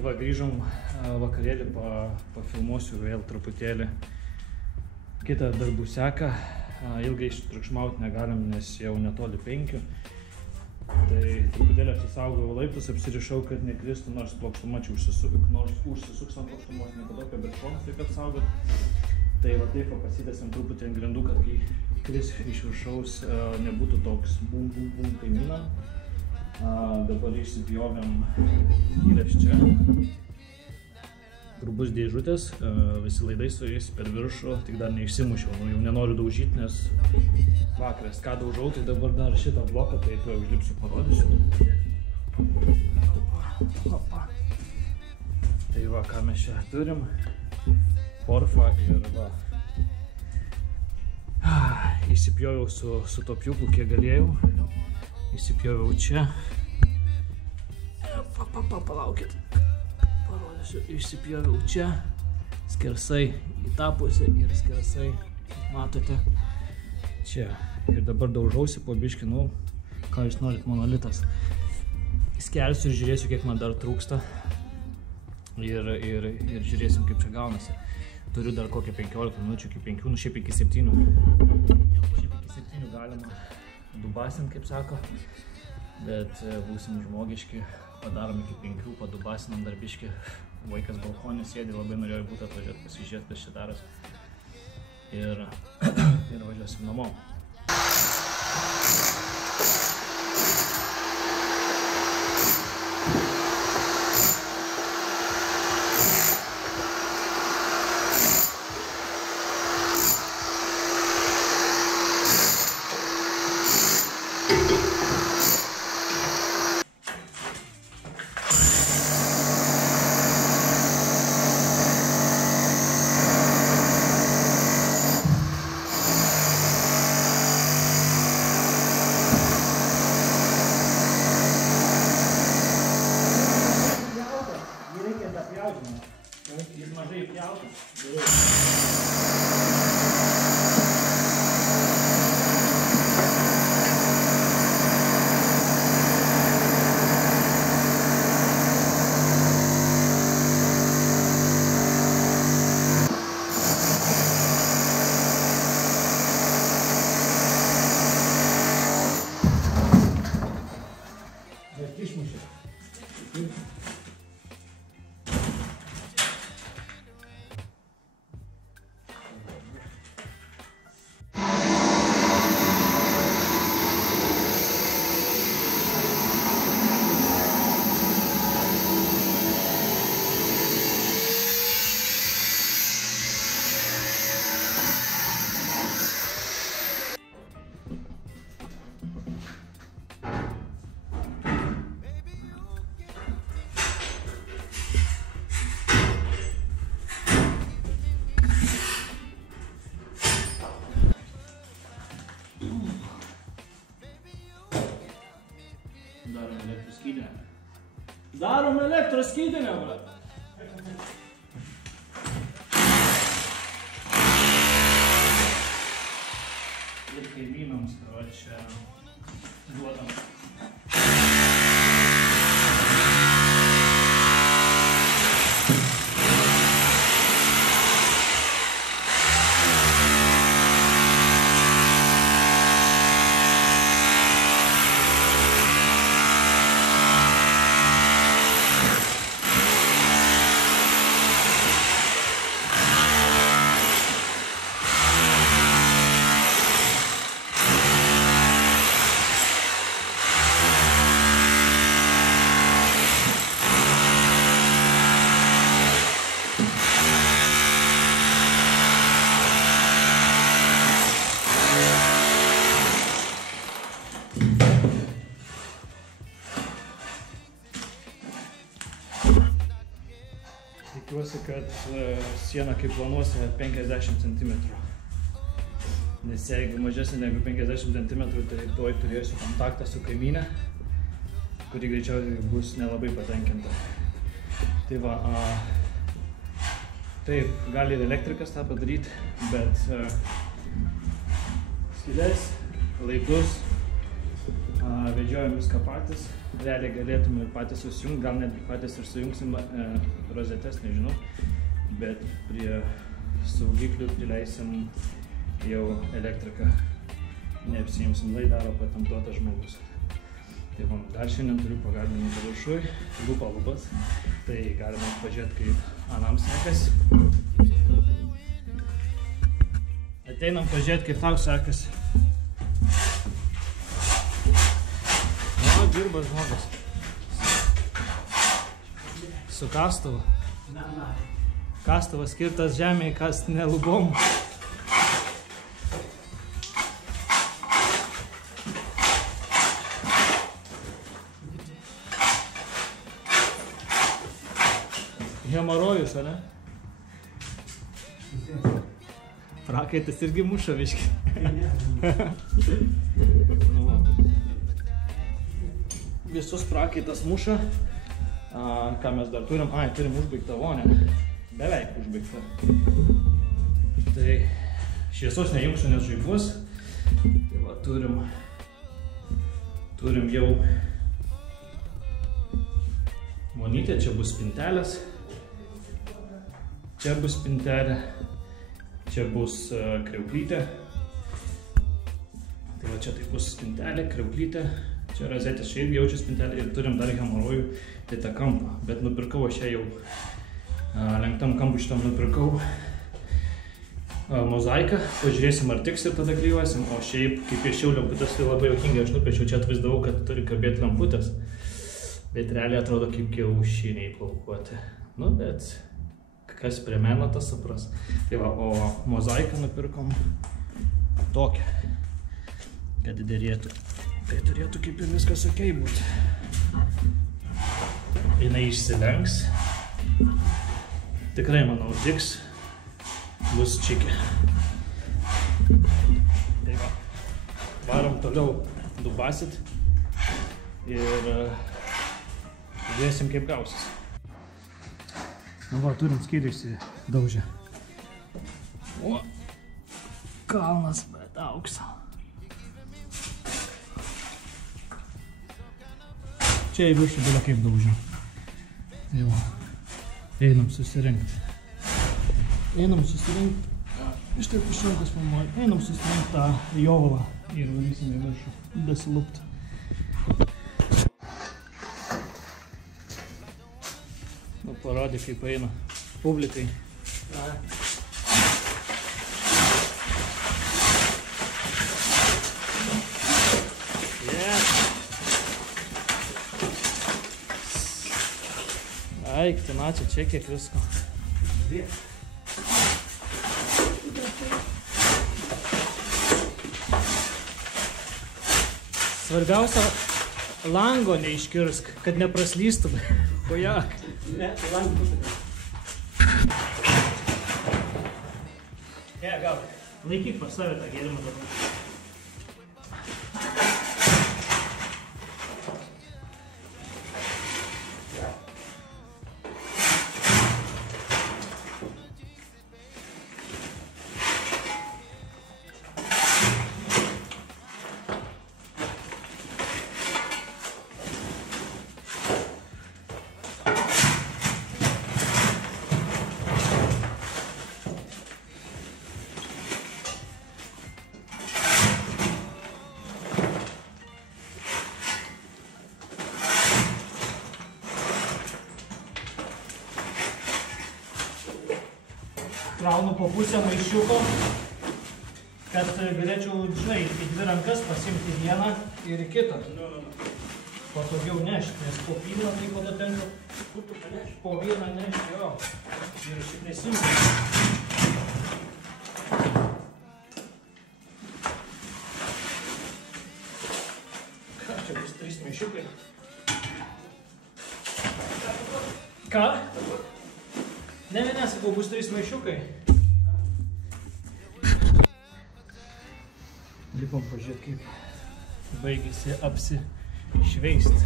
Tai va, grįžom vakarėlį, pafilmuosiu vėl truputėlį. Kitą darbų seką. Ilgai ištriukšmauti negalim, nes jau netoli 5. Tai truputėlį apsisaugojau laiptus, apsirišau, kad nekristų, nors plokštuma čia užsisuks ant plokštumos, niekada, bet šonas reikia apsaugoti. Tai va taip pasidėsim truputį ant grindų, kad kai kris iš viršaus nebūtų toks bum kaimynam. Dabar išsipjovėm skylės čia. Grubus dėžutės, visi laidai su jais per viršų, tik dar neišsimušiau, jau nenoriu daužyti, nes vakaras ką daužau, tai dabar dar šitą bloką, tai tuo užlipsiu, parodysiu. Opa. Tai va, ką mes čia turim, porfą ir va. Įsipjoviau su topiuku, kiek galėjau. Įsipjoviau čia. Palaukit. Parodysiu, išsipjoviau čia. Skersai į tą pusę ir skersai, matote, čia. Ir dabar daužausi po biškį, ką jūs norit, monolitas. Skelsiu ir žiūrėsiu, kiek man dar trūksta. Ir žiūrėsim, kaip čia gaunasi. Turiu dar kokią 15 minučių iki 5, šiaip iki 7. Šiaip iki 7 galima dubasint, kaip sako. Bet būsim žmogiški, padarom iki 5, padubasinam dar biškį. Vaikas balkonė sėdi, labai norėjau būti atvažiuoti, pasižiūrėti, kas čia darosi. Ir važiuosim namo. Jis mažai pjautas. Bet išmušė. Darom elektros skydinę, brat. Ir kaimynams, čia duodam. Tikiuosi, kad siena, kaip planuosi, 50 cm. Nes jeigu mažesnė negu 50 cm, tai tuoj turėsiu kontaktą su kaimynė, kuri greičiausiai bus nelabai patenkinta. Tai va, taip, gali ir elektrikas tą padaryti, bet skyles, laidus, vedžiojam viską patys. realiai galėtume ir patys susijungti, gal netgi patys ir sujungsim rozetes, nežinau, bet prie saugiklių prileisim jau elektriką, neapsiimsim laidaro patentuotas žmogus. Tai man dar šiandien turiu pagalbininkų viršui, lūpas, tai galima pažiūrėti, kaip anam sekasi. Ateinam pažiūrėti, kaip tau sekasi. O, dirba žmogus. Su kastuvu. Kastuvas skirtas žemėje kasti ne lubom. Hemorojus, ane? Prakaitas irgi muša viški. Visus prakaitas muša. Ką mes dar turim? Turim užbaigtą vonę. Beveik užbaigtą. Tai šviesos nejungsiu, nes žaibus. Tai va, turim jau monytę, čia bus spintelės. Čia bus spintelė, čia bus kriauklytė. Tai va čia tai bus spintelė, kriauklytė. Čia rozetės, čia irgi jaučia spintelė ir turim dar hemorojų, tai tą kampą. Bet nupirkau aš ją jau lenktam kampui šitam nupirkau mozaiką. Pažiūrėsim ar tiks ir tada klijuosim. O šiaip, kaip piešiau lemputės, tai labai juokingai aš nupiešiau, čia atvaizdavau, kad turi kabėti lemputės. Bet realiai atrodo kaip kiaušiniai plaukuoti. Nu, bet kas prie meno, tas supras. Tai va, o mozaiką nupirkom tokią, kad dėrėtų. Tai turėtų kaip ir viskas okei būti. Jinai išsilenks. Tikrai, manau, tiks. Bus čikė. Tai va, varom toliau dubasit. Ir žiūrėsim, kaip gausis. Nu va, turim skyrių išsidaužę. O, kalnas, bet aukso. Čia į viršų bila kaip daužė. Tai va, einam susirinkti. Iš taip išrankas filmuoju. Einam susirinkti tą jovalą ir varysim į viršų. Besilupti. Parodė, kaip eina publikai. Aik, ten ačiū, čia kiek visko. Svarbiausia, lango neiškirsk, kad nepraslystum. Kojak. Ne, lango. Gal, laikyk pas save tą gėrimą dabar. Kraunu po pusę maišiuko, kad galėčiau, žinai, į dvi rankas pasimti vieną ir kitą. Patogiau nešti, nes po pilną tai pada tenka po vieną nešti, jo. Ir šipresimti. Ką, čia bus 3 maišiukai? Ką? Ne, sakau, bus 3 maišiukai. Lipom pažiūrėti, kaip baigėsi apsišveisti.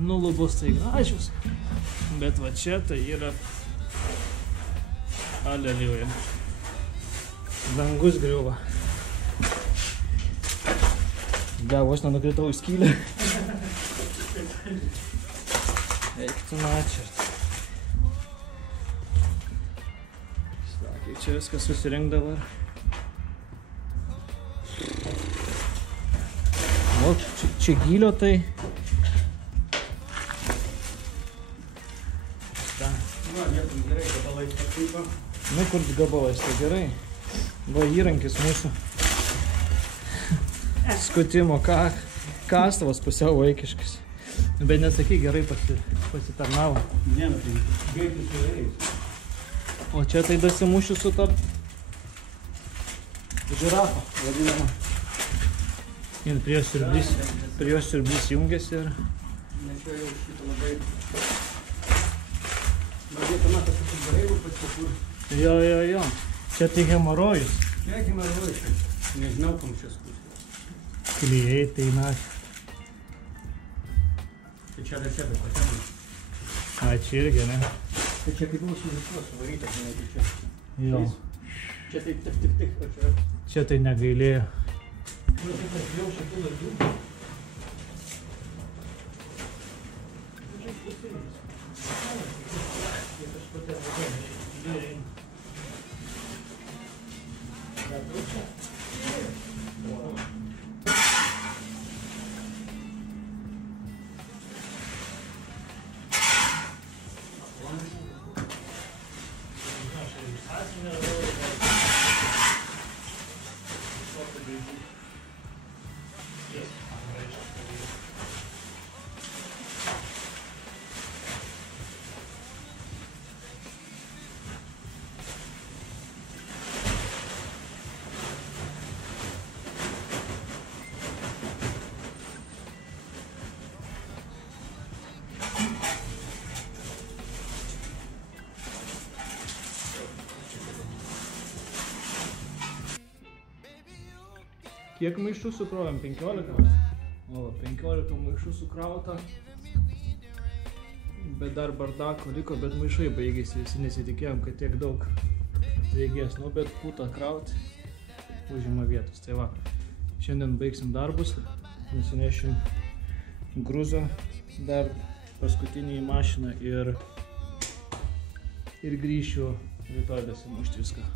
Nu, lubos tai gražius, bet va čia tai yra aleliuja. Dangus griuva. Vos nenukritau į skylę. Eiktų načiart. Sakė, čia viskas susirink dabar. O, čia gylio tai. Na, niekur gerai, gabalais pataipa. Nu, kur gabalais, tai gerai. Va, įrankis mūsų. Skutimo kastavas pusiau vaikiškas. Bet nesakyk, gerai pasitarnavo. Ne, tai greitai su vėjais. O čia tai dasimušiu su ta žirafa, vadinama. Ir prie jos siurblys jungiasi ir... Nešiojau šitą labai... Pradėta matą susidarėjau pasikur. Jo. Čia tai hemorojus. Čia hemorojus. Nežinau, kam čia skūs. Klijai tai naš. Tai čia dar čia, bet pasiamai. A, čia irgi, ne? Tai čia kaip mūsų visos suvarytas, žinai, tai čia. Jo. Čia tai tik, o čia... Čia tai negailėjo. Nu, tai pasijau šitų laidų. Kiek maišų sukrovėm? 15? O, 15 maišų sukrauta. Bet dar bardako liko, bet maišai baigėsi, visi nesitikėjom, kad tiek daug reikės. Nu, bet putą krauti užima vietos. Tai va, šiandien baigsim darbus, nusinešim gruzą dar paskutinį į mašiną ir grįšiu rytoj dasimušti viską.